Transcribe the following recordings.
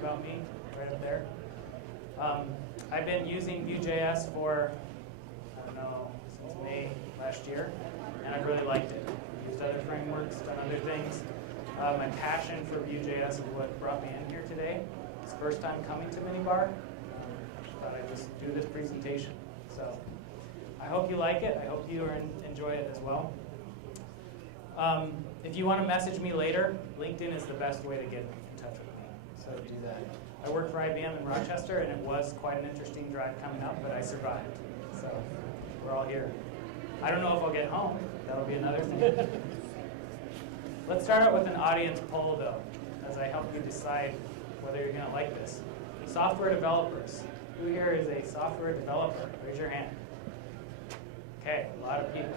about me, right up there. I've been using Vue.js for, I don't know, since May last year, and I've really liked it. I've used other frameworks, done other things. My passion for Vue.js is what brought me in here today. It's the first time coming to Minibar. I thought I'd just do this presentation. So I hope you like it. I hope you enjoy it as well. If you want to message me later, LinkedIn is the best way to get in touch with me. So do that. I work for IBM in Rochester, and it was quite an interesting drive coming up, but I survived. So we're all here. I don't know if I'll get home. That'll be another thing. Let's start out with an audience poll, though, as I help you decide whether you're going to like this. Software developers. Who here is a software developer? Raise your hand. Okay, a lot of people.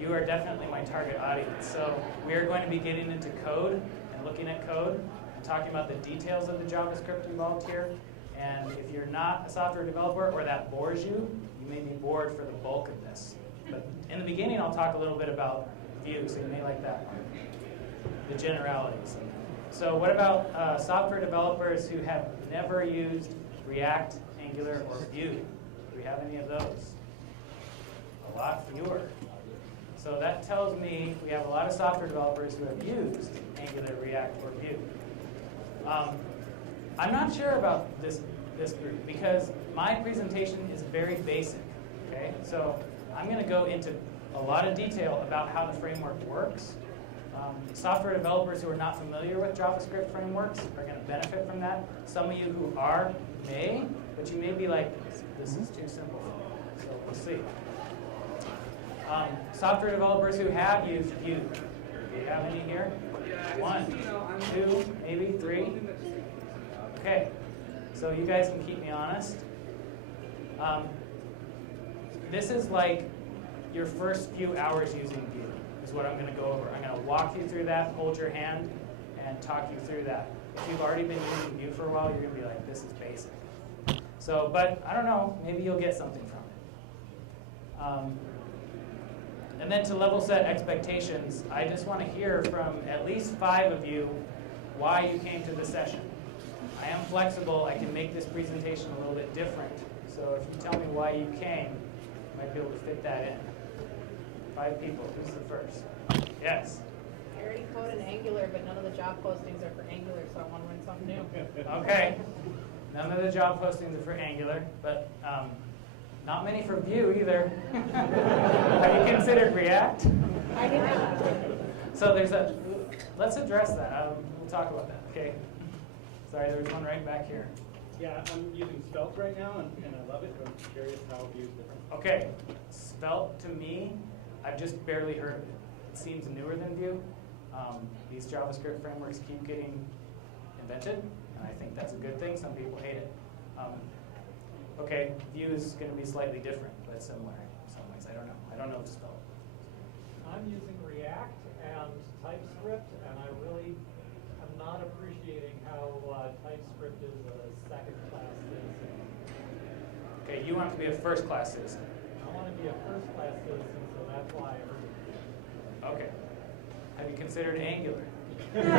You are definitely my target audience. So we are going to be getting into code and looking at code and talking about the details of the JavaScript involved here. And if you're not a software developer or that bores you, you may be bored for the bulk of this. But in the beginning, I'll talk a little bit about Vue, so you may like that one. The generalities. So what about software developers who have never used React, Angular, or Vue? Do we have any of those? A lot fewer. So that tells me we have a lot of software developers who have used Angular, React, or Vue. I'm not sure about this group because my presentation is very basic. Okay, so I'm going to go into a lot of detail about how the framework works. Software developers who are not familiar with JavaScript frameworks are going to benefit from that. Some of you who are may, but you may be like, this is too simple for me. So we'll see. Software developers who have used Vue. Do you have any here? 1, 2, maybe 3. Okay, so you guys can keep me honest. This is like your first few hours using Vue is what I'm going to go over. I'm going to walk you through that, hold your hand, and talk you through that. If you've already been using Vue for a while, you're going to be like, this is basic. So, but I don't know, maybe you'll get something from it. And then to level set expectations, I just want to hear from at least 5 of you why you came to the session. I am flexible. I can make this presentation a little bit different. So if you tell me why you came, I might be able to fit that in. 5 people. Who's the first? Yes? I already code in Angular, but none of the job postings are for Angular, so I want to learn something new. Okay. None of the job postings are for Angular, but not many for Vue either. Have you considered React? I did not. So let's address that. We'll talk about that, okay? Sorry, there was one right back here. Yeah, I'm using Svelte right now, and I love it, but I'm curious how Vue's different. Okay, Svelte to me, I've just barely heard of it. It seems newer than Vue. These JavaScript frameworks keep getting invented, and I think that's a good thing. Some people hate it. Okay, Vue is going to be slightly different, but similar in some ways. I don't know. I don't know Svelte. I'm using React and TypeScript, and I really am not appreciating how TypeScript is a second-class citizen. Okay, you want to be a first-class citizen. I want to be a first-class citizen, so that's why I heard it. Okay. Have you considered Angular? Yes,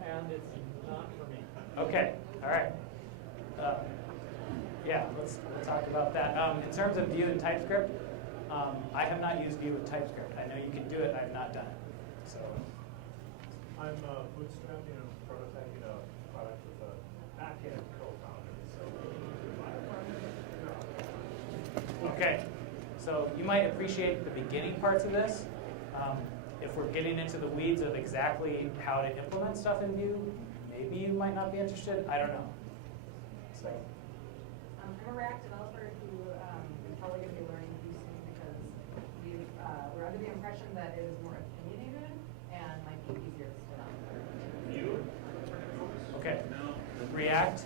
and it's not for me. Okay, all right. Yeah, we'll talk about that. In terms of Vue and TypeScript, I have not used Vue with TypeScript. I know you can do it. I have not done it. So I'm bootstrapping and prototyping a product with a backend co-founder. So okay, so you might appreciate the beginning parts of this. If we're getting into the weeds of exactly how to implement stuff in Vue, maybe you might not be interested. I don't know. So. I'm a React developer who is probably going to be learning Vue soon because we're under the impression that it is more opinionated and might be easier to spin up. Vue? Okay. React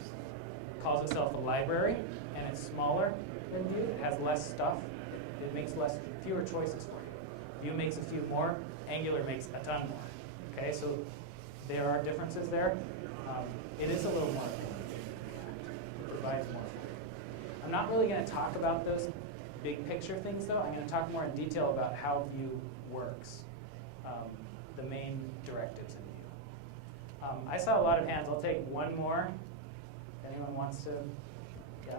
calls itself a library, and it's smaller than Vue. It has less stuff. It makes fewer choices for you. Vue makes a few more. Angular makes a ton more. Okay, so there are differences there. It is a little more. It provides more. I'm not really going to talk about those big picture things, though. I'm going to talk more in detail about how Vue works, the main directives in I saw a lot of hands. I'll take one more. If anyone wants to, yeah.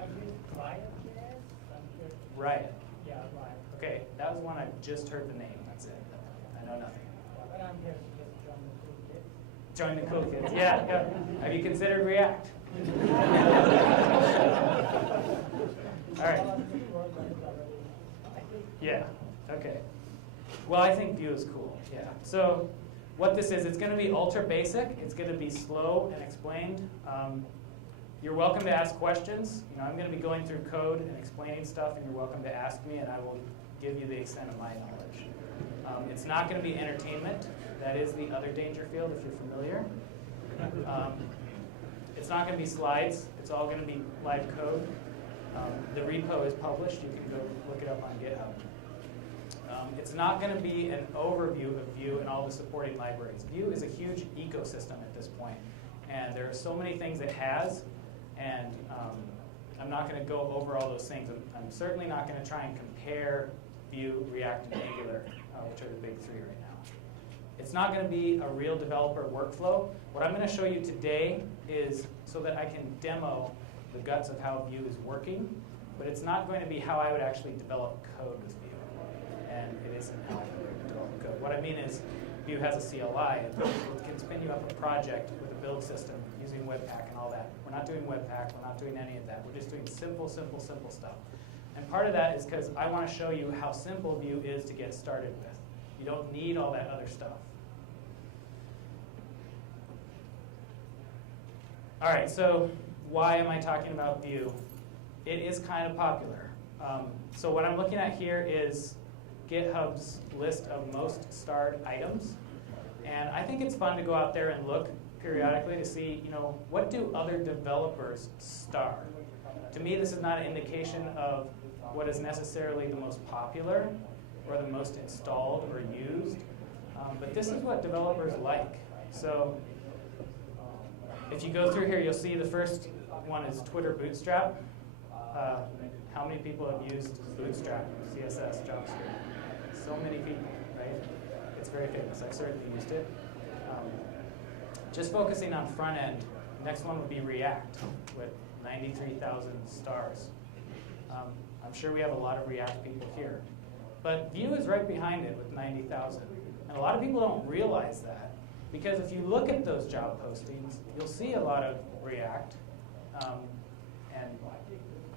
I've used Riot.js. Riot. Yeah, Riot. Okay, that was one I just heard the name. That's it. I know nothing. But I'm here to just join the cool kids. Join the cool kids. Yeah, yeah. Have you considered React? All right. Yeah. Okay. Well, I think Vue is cool. Yeah. So what this is, it's going to be ultra basic. It's going to be slow and explained. You're welcome to ask questions. I'm going to be going through code and explaining stuff, and you're welcome to ask me, and I will give you the extent of my knowledge. It's not going to be entertainment. That is the other danger field, if you're familiar. It's not going to be slides. It's all going to be live code. The repo is published. You can go look it up on GitHub. It's not going to be an overview of Vue and all the supporting libraries. Vue is a huge ecosystem at this point, and there are so many things it has, and I'm not going to go over all those things. I'm certainly not going to try and compare Vue, React, and Angular, which are the big three right now. It's not going to be a real developer workflow. What I'm going to show you today is so that I can demo the guts of how Vue is working, but it's not going to be how I would actually develop code with Vue. And it isn't how I would develop code. What I mean is Vue has a CLI. It can spin you up a project with a build system using Webpack and all that. We're not doing Webpack. We're not doing any of that. We're just doing simple stuff. And part of that is because I want to show you how simple Vue is to get started with. You don't need all that other stuff. All right, so why am I talking about Vue? It is kind of popular. So what I'm looking at here is GitHub's list of most starred items. And I think it's fun to go out there and look periodically to see, what do other developers star? To me, this is not an indication of what is necessarily the most popular or the most installed or used, but this is what developers like. So if you go through here, you'll see the first one is Twitter Bootstrap. How many people have used Bootstrap, CSS, JavaScript? So many people, right? It's very famous. I've certainly used it. Just focusing on front end, next one would be React with 93,000 stars. I'm sure we have a lot of React people here. But Vue is right behind it with 90,000. And a lot of people don't realize that. Because if you look at those job postings, you'll see a lot of React, and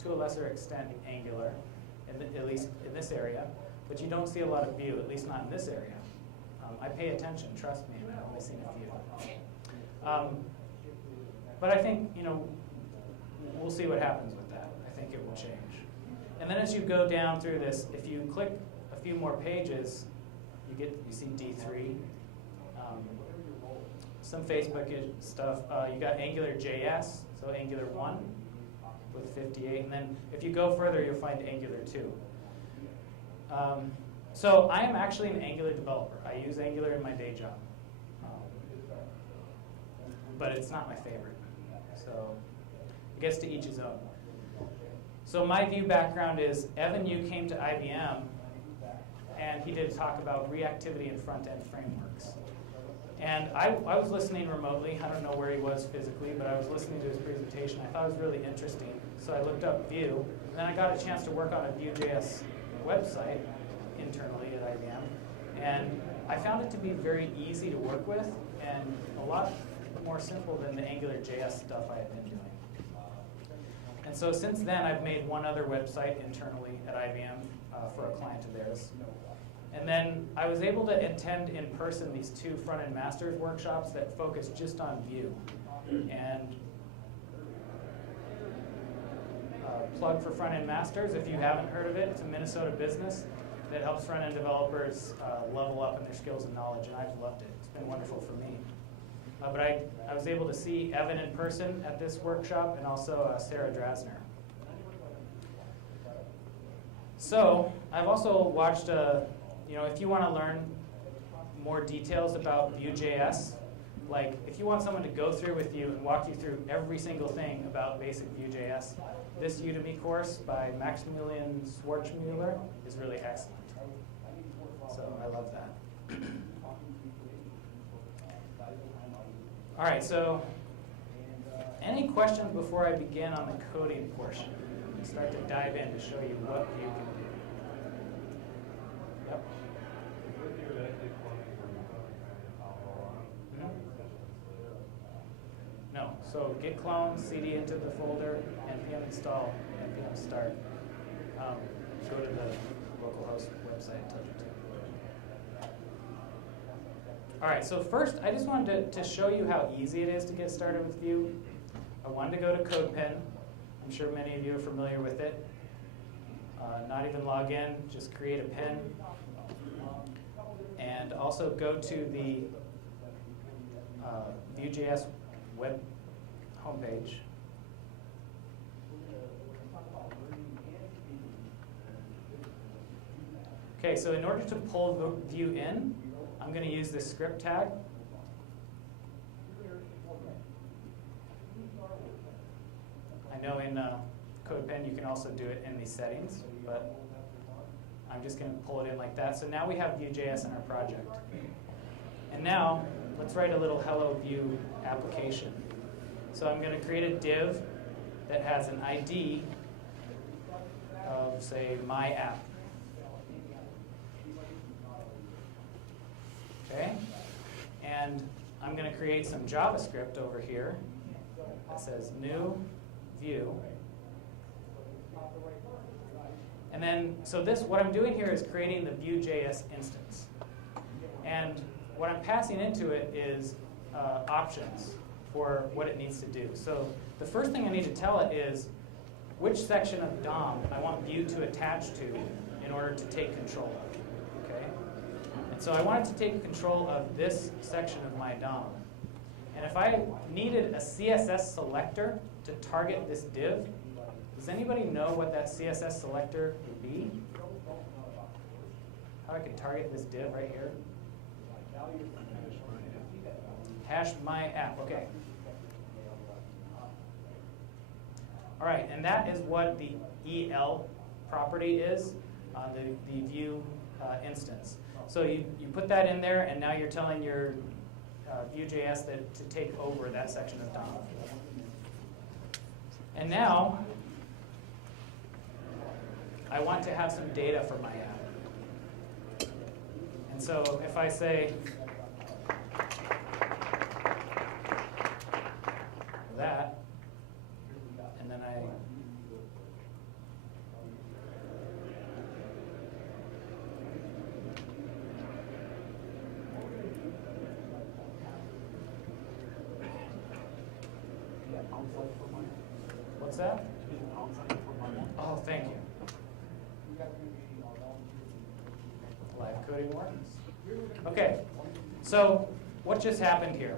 to a lesser extent Angular, at least in this area. But you don't see a lot of Vue, at least not in this area. I pay attention, trust me, and I've only seen a few. But I think, we'll see what happens with that. I think it will change. And then as you go down through this, if you click a few more pages, you see D3. Some Facebook stuff. You got Angular.js, so Angular 1 with 58. And then if you go further, you'll find Angular 2. So I am actually an Angular developer. I use Angular in my day job. But it's not my favorite. So I guess to each his own. So my Vue background is Evan Yu came to IBM, and he did a talk about reactivity and front-end frameworks. And I was listening remotely. I don't know where he was physically, but I was listening to his presentation. I thought it was really interesting. So I looked up Vue, and then I got a chance to work on a Vue.js website internally at IBM. And I found it to be very easy to work with and a lot more simple than the Angular.js stuff I had been doing. And so since then, I've made one other website internally at IBM for a client of theirs. And then I was able to attend in person these 2 front-end masters workshops that focus just on Vue. And plug for front-end masters, if you haven't heard of it, it's a Minnesota business that helps front-end developers level up in their skills and knowledge, and I've loved it. It's been wonderful for me. But I was able to see Evan in person at this workshop, and also Sarah Drasner. So I've also watched, if you want to learn more details about Vue.js, like if you want someone to go through with you and walk you through every single thing about basic Vue.js, this Udemy course by Maximilian Schwarzmüller is really excellent. So I love that. All right, so any questions before I begin on the coding portion? Start to dive in to show you what you can do. Yep. No, so git clone, cd into the folder, npm install, npm start. Go to the localhost website and tells you to. All right, so first I just wanted to show you how easy it is to get started with Vue. I wanted to go to CodePen. I'm sure many of you are familiar with it. Not even log in, just create a pin. And also go to the Vue.js web homepage. Okay, so in order to pull Vue in, I'm going to use this script tag. I know in CodePen you can also do it in these settings, but I'm just going to pull it in like that. So now we have Vue.js in our project. And now let's write a little Hello Vue application. So I'm going to create a div that has an ID of, say, my app. Okay? And I'm going to create some JavaScript over here that says new Vue. And then, so this, what I'm doing here is creating the Vue.js instance. And what I'm passing into it is options for what it needs to do. So the first thing I need to tell it is which section of DOM I want Vue to attach to in order to take control of. Okay? And so I want it to take control of this section of my DOM. And if I needed a CSS selector to target this div, does anybody know what that CSS selector would be? How I could target this div right here? Hash my app, okay. All right, and that is what the EL property is on the Vue instance. So you put that in there, and now you're telling your Vue.js to take over that section of DOM. And now, I want to have some data for my app. And so if I say that, and then what's that? Oh, thank you. Live coding works. Okay, so what just happened here?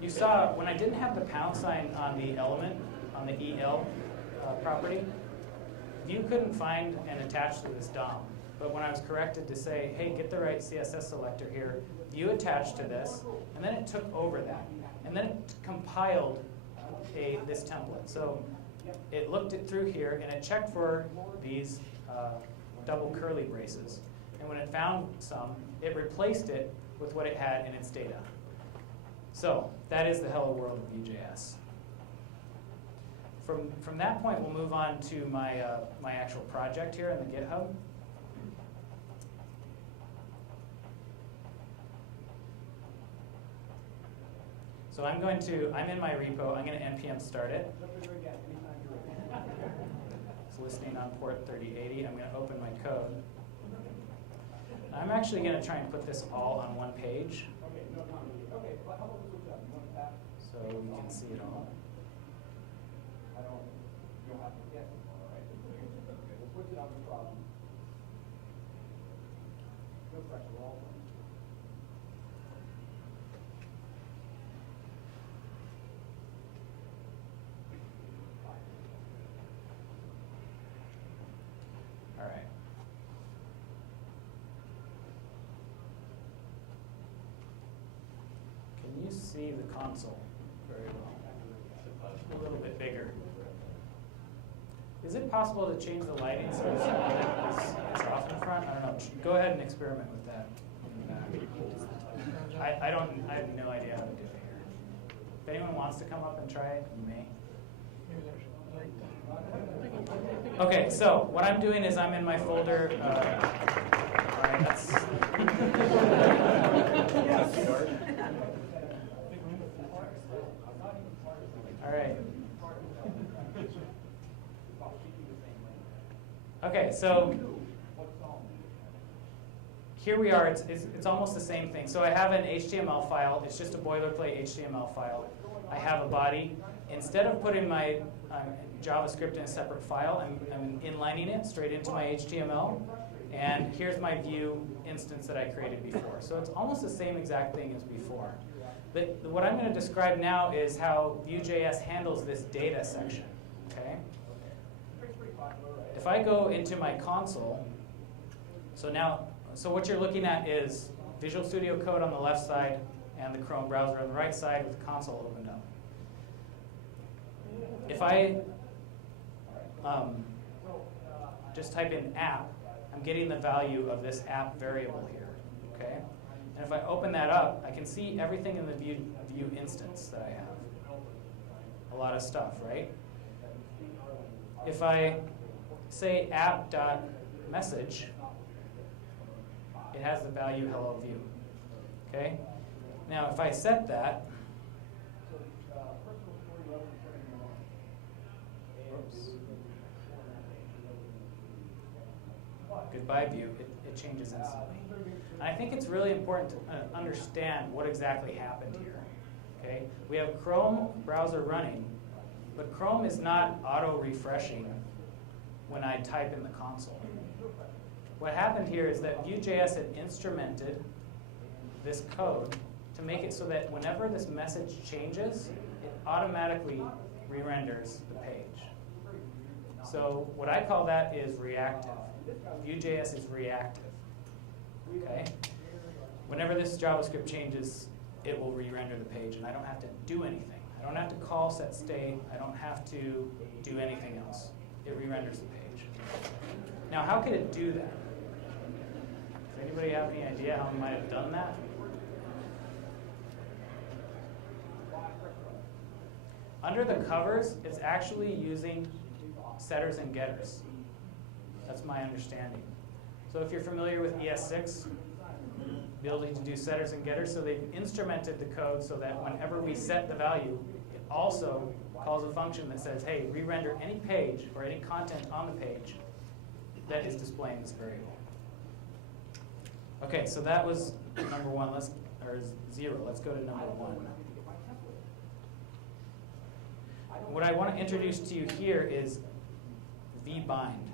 You saw when I didn't have the pound sign on the element, on the EL property, Vue couldn't find and attach to this DOM. But when I was corrected to say, hey, get the right CSS selector here, Vue attached to this, and then it took over that. And then it compiled this template. So it looked it through here, and it checked for these double curly braces. And when it found some, it replaced it with what it had in its data. So that is the hello world of Vue.js. From that point, we'll move on to my actual project here in the GitHub. So I'm in my repo, I'm going to npm start it. It's listening on port 3080. I'm going to open my code. I'm actually going to try and put this all on one page, so we can see it all. All right. Can you see the console very well? A little bit bigger. Is it possible to change the lighting so it's off in front? I don't know. Go ahead and experiment with that. I have no idea how to do it here. If anyone wants to come up and try it, you may. Okay, so what I'm doing is I'm in my folder. All right, that's. All right. Okay, so here we are. It's almost the same thing. So I have an HTML file. It's just a boilerplate HTML file. I have a body. Instead of putting my JavaScript in a separate file, I'm inlining it straight into my HTML. And here's my Vue instance that I created before. So it's almost the same exact thing as before. But what I'm going to describe now is how Vue.js handles this data section. Okay? If I go into my console, so what you're looking at is Visual Studio Code on the left side and the Chrome browser on the right side with the console opened up. If I just type in app, I'm getting the value of this app variable here. Okay? And if I open that up, I can see everything in the Vue instance that I have. A lot of stuff, right? If I say app.message, it has the value hello Vue. Okay? Now if I set that, goodbye Vue, it changes instantly. And I think it's really important to understand what exactly happened here. Okay? We have Chrome browser running, but Chrome is not auto-refreshing when I type in the console. What happened here is that Vue.js had instrumented this code to make it so that whenever this message changes, it automatically re-renders the page. So what I call that is reactive. Vue.js is reactive. Okay? Whenever this JavaScript changes, it will re-render the page, and I don't have to do anything. I don't have to call set state. I don't have to do anything else. It re-renders the page. Now, how could it do that? Does anybody have any idea how it might have done that? Under the covers, it's actually using setters and getters. That's my understanding. So if you're familiar with ES6, the ability to do setters and getters, so they've instrumented the code so that whenever we set the value, it also calls a function that says, hey, re-render any page or any content on the page that is displaying this variable. Okay, so that was number one, or 0. Let's go to number 1. What I want to introduce to you here is vbind.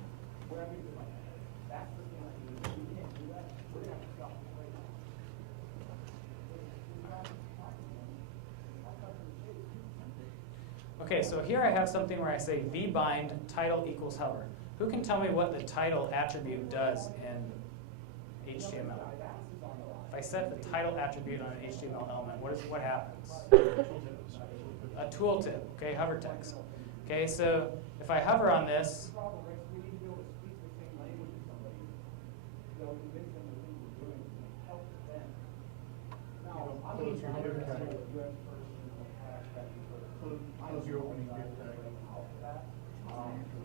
Okay, so here I have something where I say vbind title equals hover. Who can tell me what the title attribute does in HTML? If I set the title attribute on an HTML element, what happens? A tooltip, okay, hover text. Okay, so if I hover on this,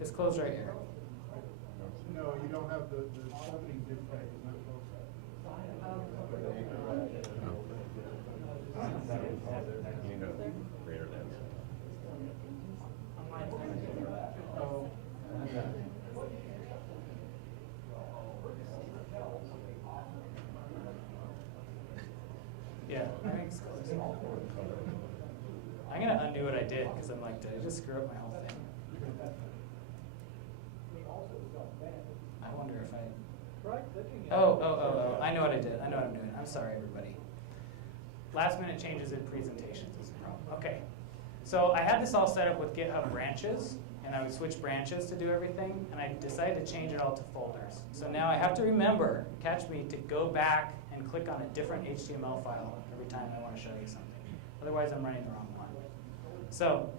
it's closed right here. No, you don't have the opening div tag is not closed. Greater than. Yeah, I think it's closed. I'm going to undo what I did because I'm like, did I just screw up my whole thing? I wonder if I... Oh, I know what I did. I know what I'm doing. I'm sorry, everybody. Last minute changes in presentations is a problem. Okay. So I had this all set up with GitHub branches, and I would switch branches to do everything, and I decided to change it all to folders. So now I have to remember, catch me, to go back and click on a different HTML file every time I want to show you something. Otherwise, I'm running the wrong one. So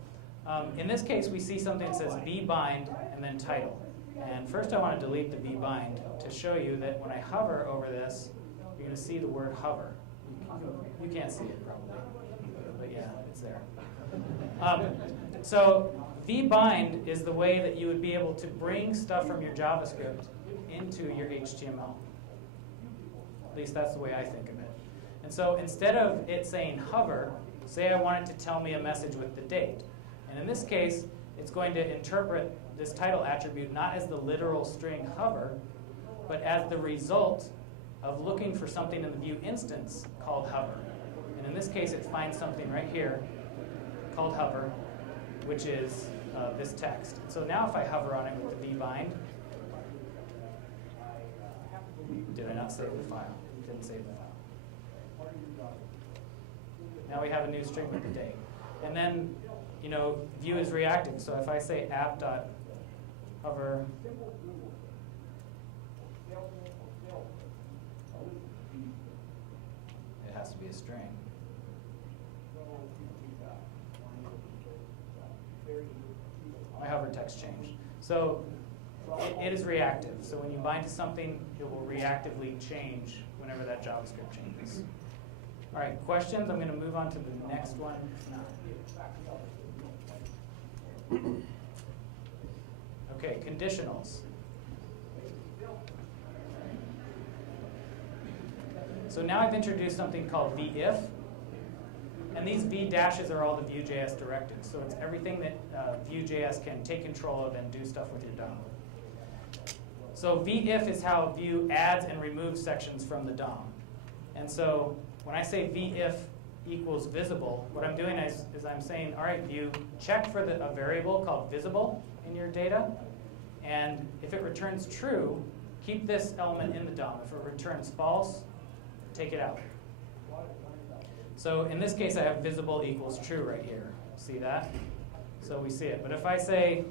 in this case, we see something that says vbind and then title. And first I want to delete the vbind to show you that when I hover over this, you're going to see the word hover. You can't see it probably, but yeah, it's there. So vbind is the way that you would be able to bring stuff from your JavaScript into your HTML. At least that's the way I think of it. And so instead of it saying hover, say I want it to tell me a message with the date. And in this case, it's going to interpret this title attribute not as the literal string hover, but as the result of looking for something in the view instance called hover. And in this case, it finds something right here called hover, which is this text. So now if I hover on it with the vbind, did I not save the file? Didn't save the file. Now we have a new string with the date. And then, view is reactive. So if I say app.hover, it has to be a string. My hover text changed. So it is reactive. So when you bind to something, it will reactively change whenever that JavaScript changes. All right, questions? I'm going to move on to the next one. Okay, conditionals. So now I've introduced something called vIf. And these v dashes are all the Vue.js directives. So it's everything that Vue.js can take control of and do stuff with your DOM. So vIf is how Vue adds and removes sections from the DOM. And so when I say vIf equals visible, what I'm doing is I'm saying, all right, Vue, check for a variable called visible in your data. And if it returns true, keep this element in the DOM. If it returns false, take it out. So in this case, I have visible equals true right here. See that? So we see it. But if I say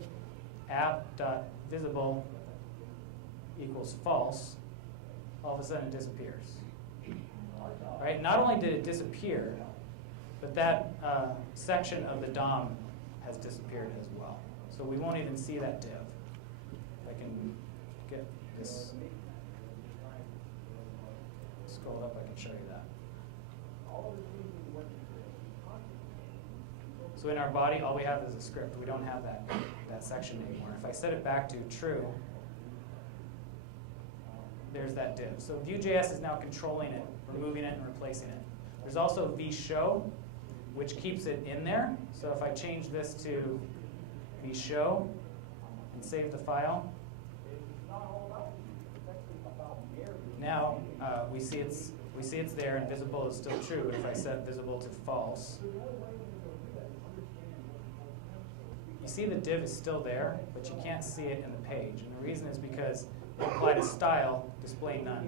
app.visible equals false, all of a sudden it disappears. Right? Not only did it disappear, but that section of the DOM has disappeared as well. So we won't even see that div. If I can get this scroll up, I can show you that. So in our body, all we have is a script. We don't have that section anymore. If I set it back to true, there's that div. So Vue.js is now controlling it, removing it, and replacing it. There's also vShow, which keeps it in there. So if I change this to vShow and save the file, now we see it's there, and visible is still true. But if I set visible to false, you see the div is still there, but you can't see it in the page. And the reason is because we applied a style, display none.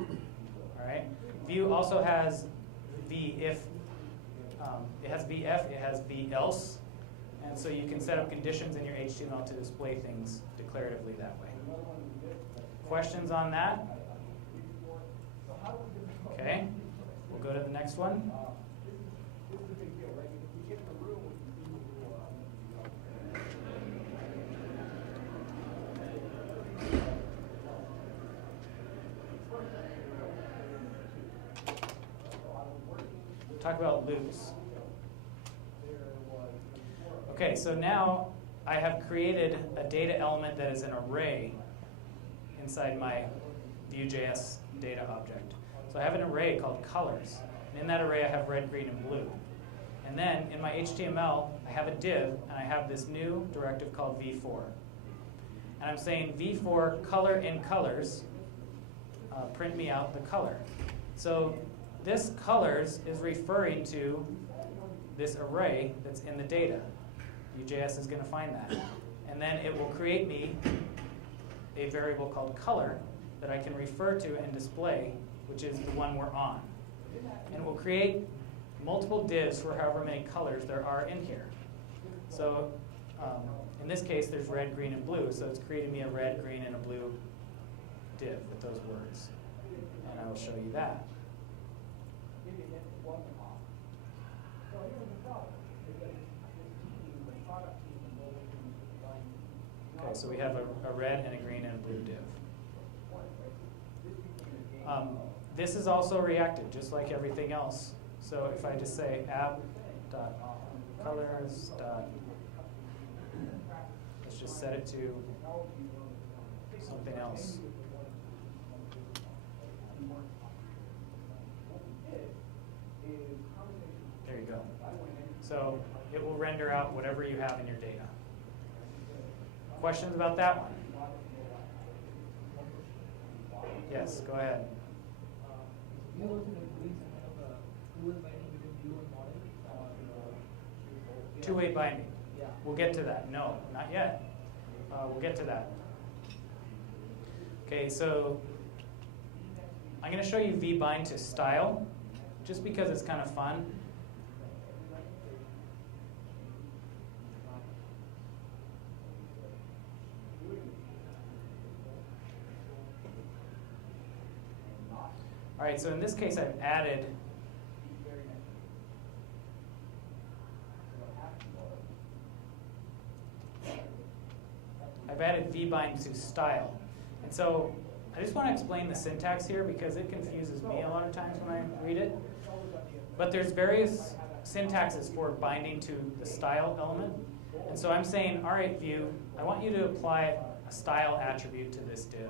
All right. Vue also has vIf. It has vIf. It has vElse. And so you can set up conditions in your HTML to display things declaratively that way. Questions on that? Okay. We'll go to the next one. Talk about loops. Okay, so now I have created a data element that is an array inside my Vue.js data object. So I have an array called colors. And in that array, I have red, green, and blue. And then in my HTML, I have a div, and I have this new directive called v4. And I'm saying v4 color in colors, print me out the color. So this colors is referring to this array that's in the data. Vue.js is going to find that. And then it will create me a variable called color that I can refer to and display, which is the one we're on. And it will create multiple divs for however many colors there are in here. So in this case, there's red, green, and blue. So it's creating me a red, green, and a blue div with those words. And I will show you that. Okay, so we have a red and a green and a blue div. This is also reactive, just like everything else. So if I just say app.colors. Let's just set it to something else. There you go. So it will render out whatever you have in your data. Questions about that one? Yes, go ahead. Two-way binding. We'll get to that. No, not yet. We'll get to that. Okay, so I'm going to show you vbind to style, just because it's kind of fun. All right, so in this case, I've added vbind to style. And so I just want to explain the syntax here because it confuses me a lot of times when I read it. But there's various syntaxes for binding to the style element. And so I'm saying, all right, view, I want you to apply a style attribute to this div.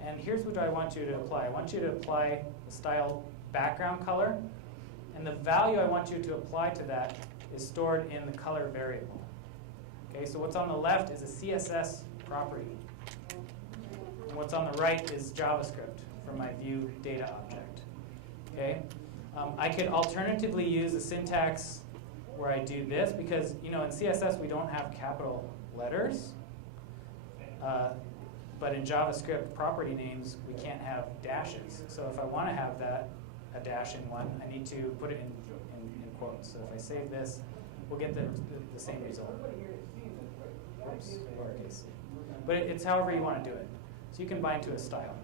And here's what I want you to apply. I want you to apply the style background color. And the value I want you to apply to that is stored in the color variable. Okay, so what's on the left is a CSS property. And what's on the right is JavaScript from my view data object. Okay, I could alternatively use a syntax where I do this because in CSS we don't have capital letters. But in JavaScript property names, we can't have dashes. So if I want to have a dash in one, I need to put it in quotes. So if I save this, we'll get the same result. Oops, lowercase. But it's however you want to do it. So you can bind to a style.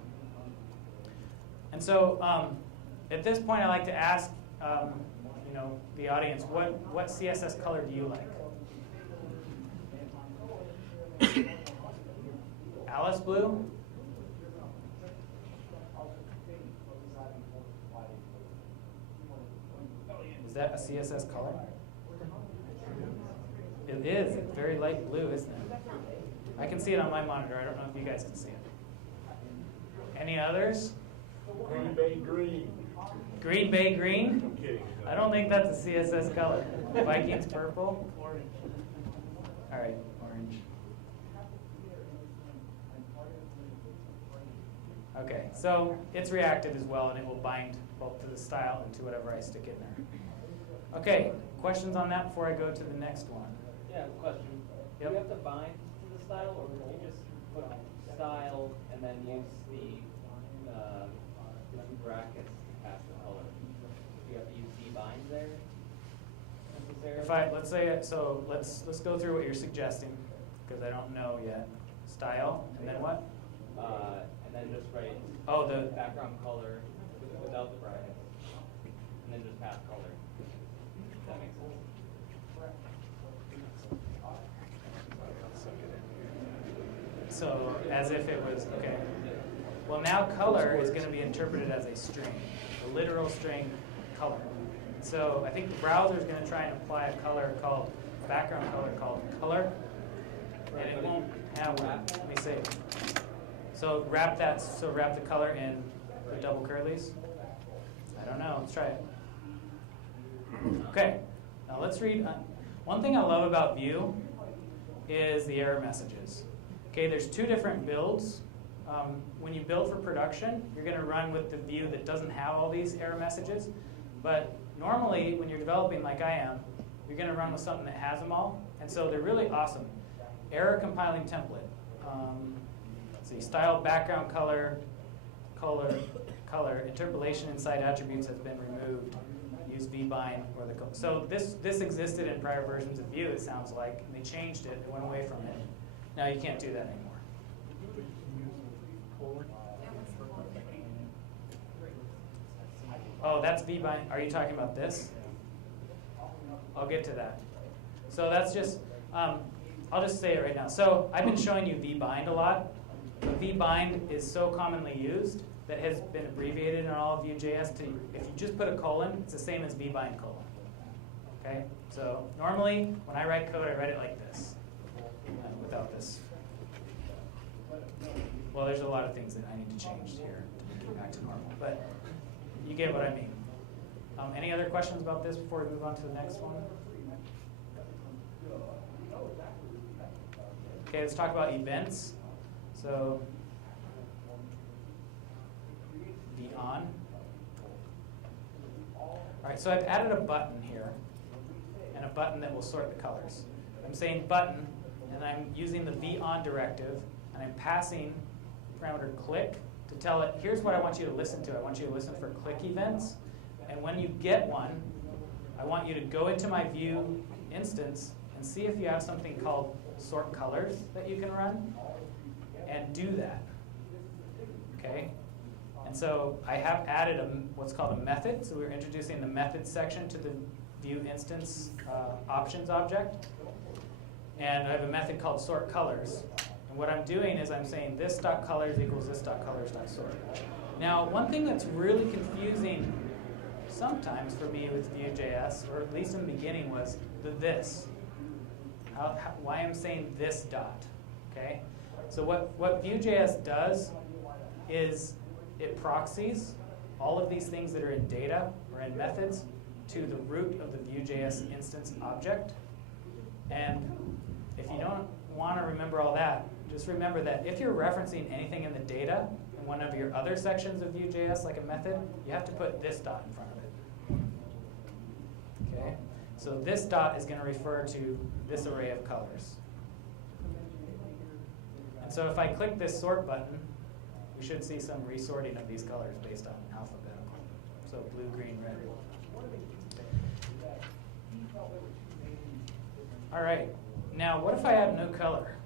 And so at this point, I like to ask the audience, what CSS color do you like? Alice blue? Is that a CSS color? It is. It's very light blue, isn't it? I can see it on my monitor. I don't know if you guys can see it. Any others? Green Bay green. Green Bay green? I'm kidding. I don't think that's a CSS color. Vikings purple? Orange. All right, orange. Okay, so it's reactive as well, and it will bind both to the style and to whatever I stick in there. Okay, questions on that before I go to the next one? Yeah, question. Yep. Do you have to bind to the style, or can you just put style and then use the two brackets to pass the color? Do you have to use vbind there necessarily? Let's say so. Let's go through what you're suggesting because I don't know yet. Style and then what? And then just write the background color without the brackets, and then just pass color. If that makes sense. So as if it was okay. Well, now color is going to be interpreted as a string, a literal string color. So I think the browser is going to try and apply a color called background color called color, and it won't have one. Let me see. So wrap the color in the double curlies. I don't know. Let's try it. Okay. Now let's read. One thing I love about Vue is the error messages. Okay, there's two different builds. When you build for production, you're going to run with the view that doesn't have all these error messages. But normally, when you're developing like I am, you're going to run with something that has them all. And so they're really awesome. Error compiling template. Let's see, style, background color, interpolation inside attributes has been removed. Use vbind or the color. So this existed in prior versions of Vue, it sounds like. And they changed it. They went away from it. Now you can't do that anymore. Oh, that's vbind. Are you talking about this? I'll get to that. So that's just, I'll just say it right now. So I've been showing you vbind a lot. But vbind is so commonly used that has been abbreviated in all of Vue.js to, if you just put a colon, it's the same as vbind colon. Okay? So normally, when I write code, I write it like this, without this. Well, there's a lot of things that I need to change here to get back to normal, but you get what I mean. Any other questions about this before we move on to the next one? Okay, let's talk about events. So, the on. All right, so I've added a button here, and a button that will sort the colors. I'm saying button, and I'm using the vOn directive, and I'm passing parameter click to tell it, here's what I want you to listen to. I want you to listen for click events. And when you get one, I want you to go into my Vue instance and see if you have something called sort colors that you can run, and do that. Okay? And so I have added what's called a method. So we're introducing the method section to the Vue instance options object. And I have a method called sort colors. And what I'm doing is I'm saying this.colors equals this.colors.sort. Now, one thing that's really confusing sometimes for me with Vue.js, or at least in the beginning, was the this. Why I'm saying this dot. Okay? So what Vue.js does is it proxies all of these things that are in data or in methods to the root of the Vue.js instance object. And if you don't want to remember all that, just remember that if you're referencing anything in the data in one of your other sections of Vue.js, like a method, you have to put this dot in front of it. Okay? So this dot is going to refer to this array of colors. And so if I click this sort button, we should see some resorting of these colors based on alphabetical. So blue, green, red. All right. Now, what if I add no color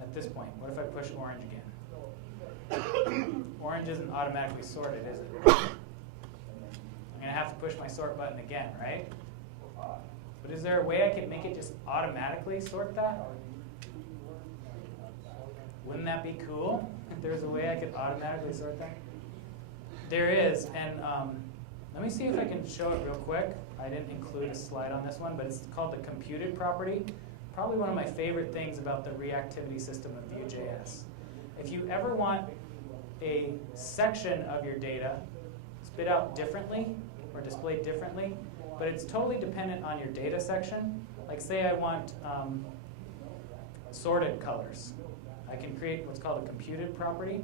at this point? What if I push orange again? Orange isn't automatically sorted, is it? I'm going to have to push my sort button again, right? But is there a way I could make it just automatically sort that? Wouldn't that be cool if there was a way I could automatically sort that? There is, and let me see if I can show it real quick. I didn't include a slide on this one, but it's called the computed property. Probably one of my favorite things about the reactivity system of Vue.js. If you ever want a section of your data spit out differently or displayed differently, but it's totally dependent on your data section. Like say I want sorted colors. I can create what's called a computed property.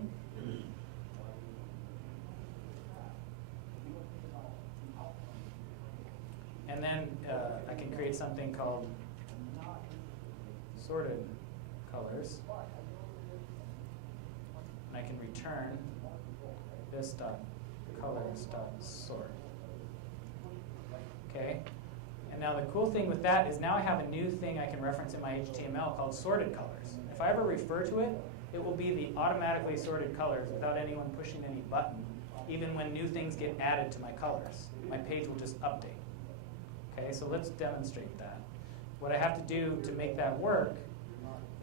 And then I can create something called sorted colors. And I can return this.colors.sort. Okay? And now the cool thing with that is now I have a new thing I can reference in my HTML called sorted colors. If I ever refer to it, it will be the automatically sorted colors without anyone pushing any button, even when new things get added to my colors. My page will just update. Okay, so let's demonstrate that. What I have to do to make that work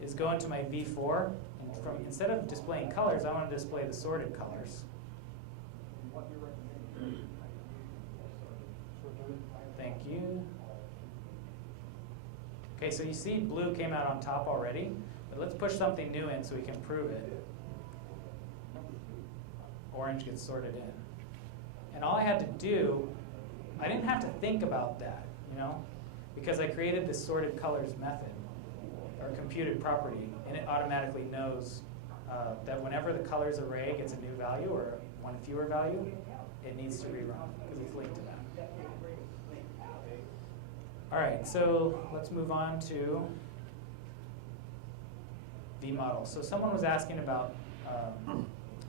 is go into my V4, and instead of displaying colors, I want to display the sorted colors. Thank you. Okay, so you see blue came out on top already, but let's push something new in so we can prove it. Orange gets sorted in. And all I had to do, I didn't have to think about that, because I created this sorted colors method, or computed property, and it automatically knows that whenever the colors array gets a new value or one fewer value, it needs to rerun because it's linked to that. All right, so let's move on to vModel. So someone was asking about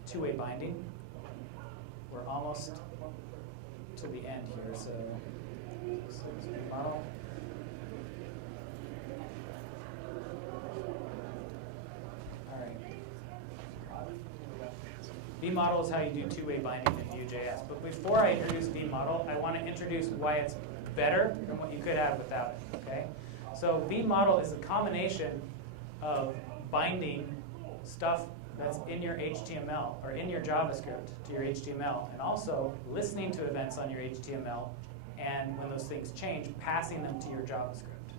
two-way binding. We're almost to the end here, so vModel. All right. vModel is how you do two-way binding in Vue.js. But before I introduce vModel, I want to introduce why it's better than what you could have without it. Okay? So vModel is a combination of binding stuff that's in your HTML or in your JavaScript to your HTML, and also listening to events on your HTML, and when those things change, passing them to your JavaScript.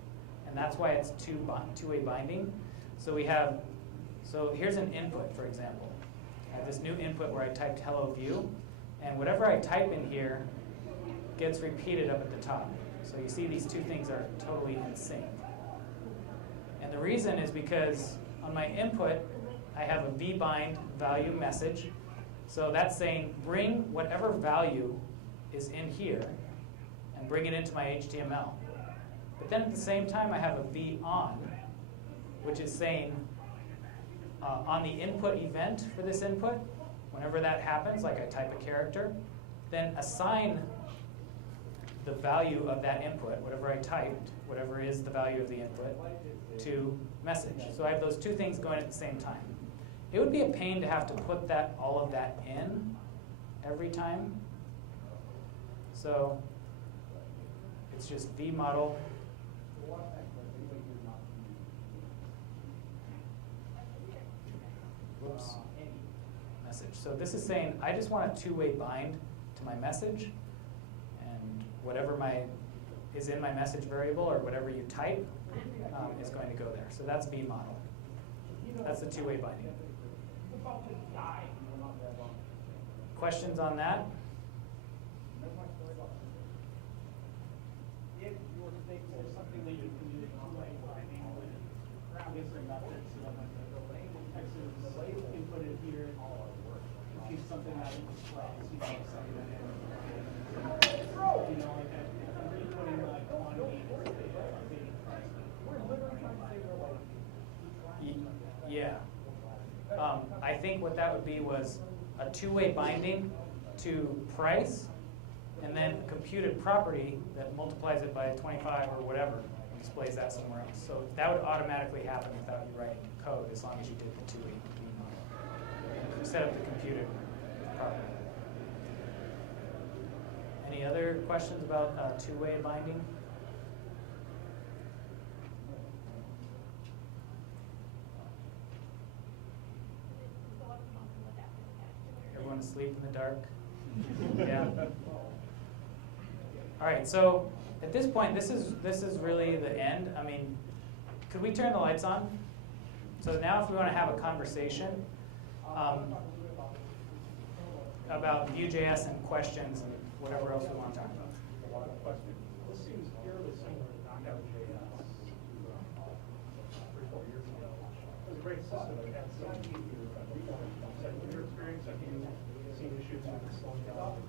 And that's why it's two-way binding. So here's an input, for example. I have this new input where I typed hello view, and whatever I type in here gets repeated up at the top. So you see these two things are totally in sync. And the reason is because on my input, I have a vbind value message. So that's saying bring whatever value is in here and bring it into my HTML. But then at the same time, I have a von, which is saying on the input event for this input, whenever that happens, like I type a character, then assign the value of that input, whatever I typed, whatever is the value of the input, to message. So I have those two things going at the same time. It would be a pain to have to put all of that in every time. So it's just vmodel. Whoops. Message. So this is saying I just want a two-way bind to my message, and whatever is in my message variable or whatever you type is going to go there. So that's vmodel. That's the two-way binding. Questions on that? If your statement is something that you're communicating online, input it here, keep something out in display, you know, like that, if you're putting like quantity, we're literally trying to say we're like, Yeah. I think what that would be was a two-way binding to price, and then a computed property that multiplies it by 25 or whatever and displays that somewhere else. So that would automatically happen without you writing code, as long as you did the two-way binding. You set up the computed property. Any other questions about two-way binding? Everyone asleep in the dark? Yeah. All right, so at this point, this is really the end. I mean, could we turn the lights on? So now if we want to have a conversation about Vue.js and questions and whatever else we want to talk about. This seems fairly similar to Knockout.js 3-4 years ago. It was a great system. It had so many features. In your experience, have you seen issues with the slowing down?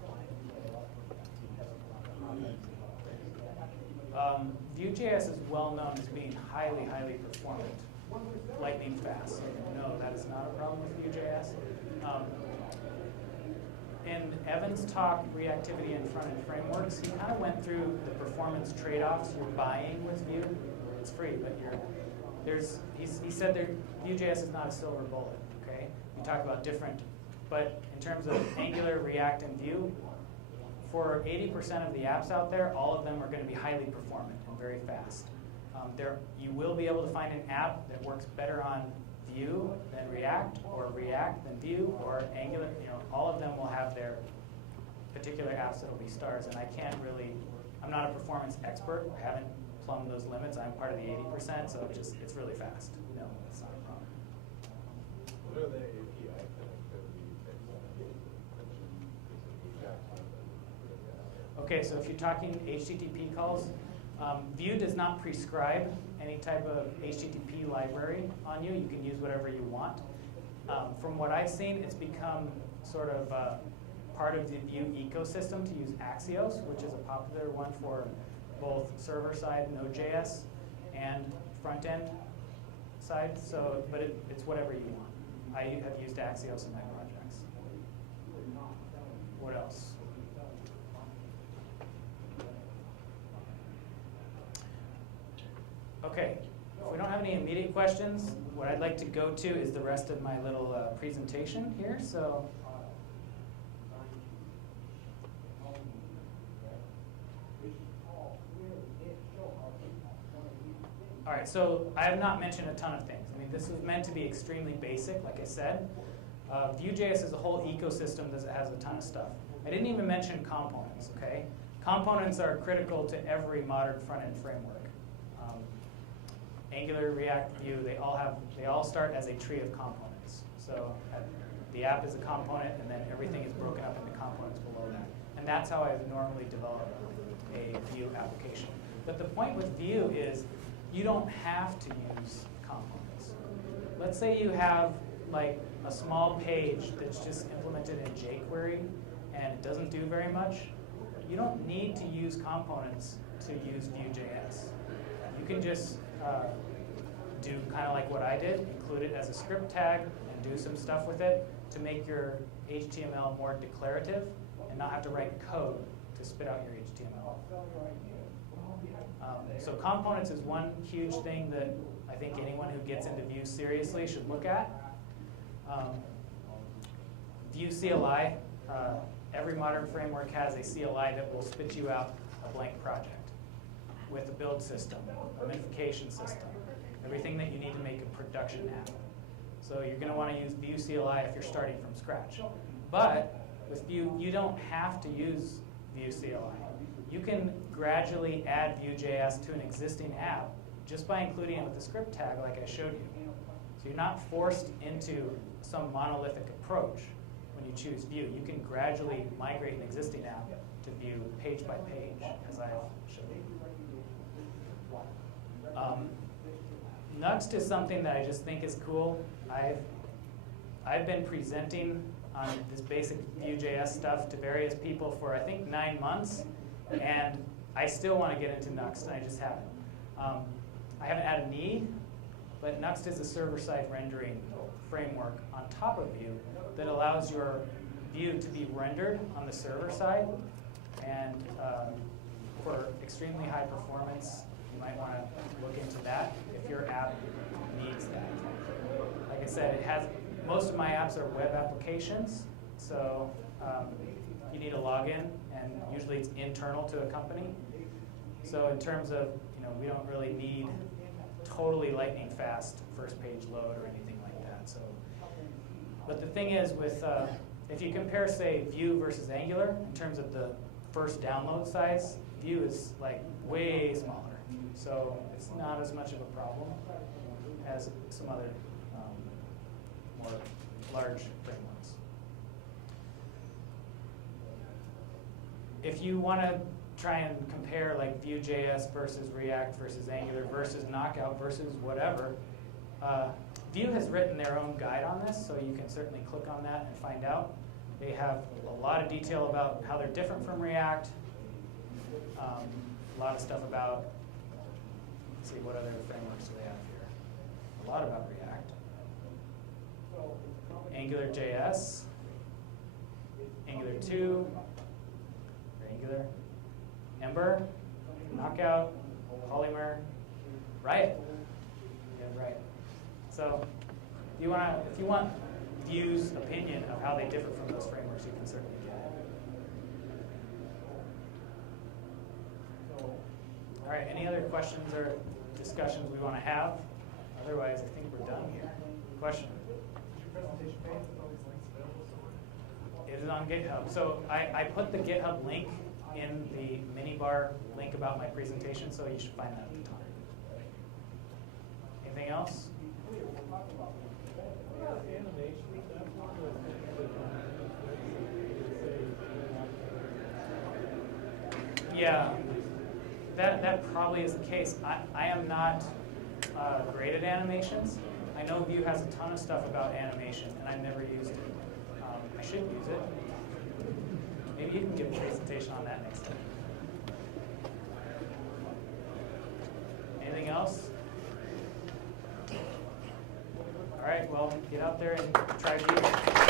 Vue.js is well known as being highly, highly performant, lightning fast. No, that is not a problem with Vue.js. In Evan's talk, Reactivity and Front-End Frameworks, he kind of went through the performance trade-offs you're buying with Vue. It's free, but he said Vue.js is not a silver bullet. Okay, we talked about different, but in terms of Angular, React, and Vue, for 80% of the apps out there, all of them are going to be highly performant and very fast. You will be able to find an app that works better on Vue than React, or React than Vue, or Angular. You know, all of them will have their particular apps that will be stars. And I'm not a performance expert. I haven't plumbed those limits. I'm part of the 80%, so it's really fast. No, it's not a problem. What are the API connectivity things? Okay, so if you're talking HTTP calls, Vue does not prescribe any type of HTTP library on you. You can use whatever you want. From what I've seen, it's become sort of part of the Vue ecosystem to use Axios, which is a popular one for both server-side Node.js and front-end side. So, but it's whatever you want. I have used Axios in my projects. What else? Okay, if we don't have any immediate questions, what I'd like to go to is the rest of my little presentation here. So, all right, so I have not mentioned a ton of things. I mean, this was meant to be extremely basic, like I said. Vue.js is a whole ecosystem that has a ton of stuff. I didn't even mention components, okay? Components are critical to every modern front-end framework. Angular, React, Vue, they all start as a tree of components. So the app is a component, and then everything is broken up into components below that. And that's how I normally develop a Vue application. But the point with Vue is you don't have to use components. Let's say you have like a small page that's just implemented in jQuery and it doesn't do very much. You don't need to use components to use Vue.js. You can just do kind of like what I did, include it as a script tag and do some stuff with it to make your HTML more declarative and not have to write code to spit out your HTML. So components is one huge thing that I think anyone who gets into Vue seriously should look at. Vue CLI, every modern framework has a CLI that will spit you out a blank project with a build system, a minification system, everything that you need to make a production app. So you're going to want to use Vue CLI if you're starting from scratch. But with Vue, you don't have to use Vue CLI. You can gradually add Vue.js to an existing app just by including it with the script tag like I showed you. So you're not forced into some monolithic approach when you choose Vue. You can gradually migrate an existing app to Vue page by page, as I've showed you. Nuxt is something that I just think is cool. I've been presenting on this basic Vue.js stuff to various people for I think 9 months, and I still want to get into Nuxt, and I just haven't. I haven't had a need, but Nuxt is a server-side rendering framework on top of Vue that allows your Vue to be rendered on the server side, and for extremely high performance, you might want to look into that if your app needs that. Like I said, most of my apps are web applications, so you need a login, and usually it's internal to a company. So in terms of, we don't really need totally lightning fast first page load or anything like that. So, but the thing is, with if you compare, say, Vue versus Angular in terms of the first download size, Vue is like way smaller. So it's not as much of a problem as some other more large frameworks. If you want to try and compare like Vue.js versus React versus Angular versus Knockout versus whatever, Vue has written their own guide on this, so you can certainly click on that and find out. They have a lot of detail about how they're different from React, a lot of stuff about, let's see, what other frameworks do they have here? A lot about React. AngularJS, Angular 2, Angular, Ember, Knockout, Polymer, Riot. Yeah, Riot. So if you want Vue's opinion of how they differ from those frameworks, you can certainly get it. All right, any other questions or discussions we want to have? Otherwise, I think we're done here. Question? It is on GitHub. So I put the GitHub link in the minibar link about my presentation, so you should find that at the top. Anything else? Yeah, that probably is the case. I am not great at animations. I know Vue has a ton of stuff about animation, and I've never used it. I should use it. Maybe you can give a presentation on that next time. Anything else? All right, well, get out there and try Vue.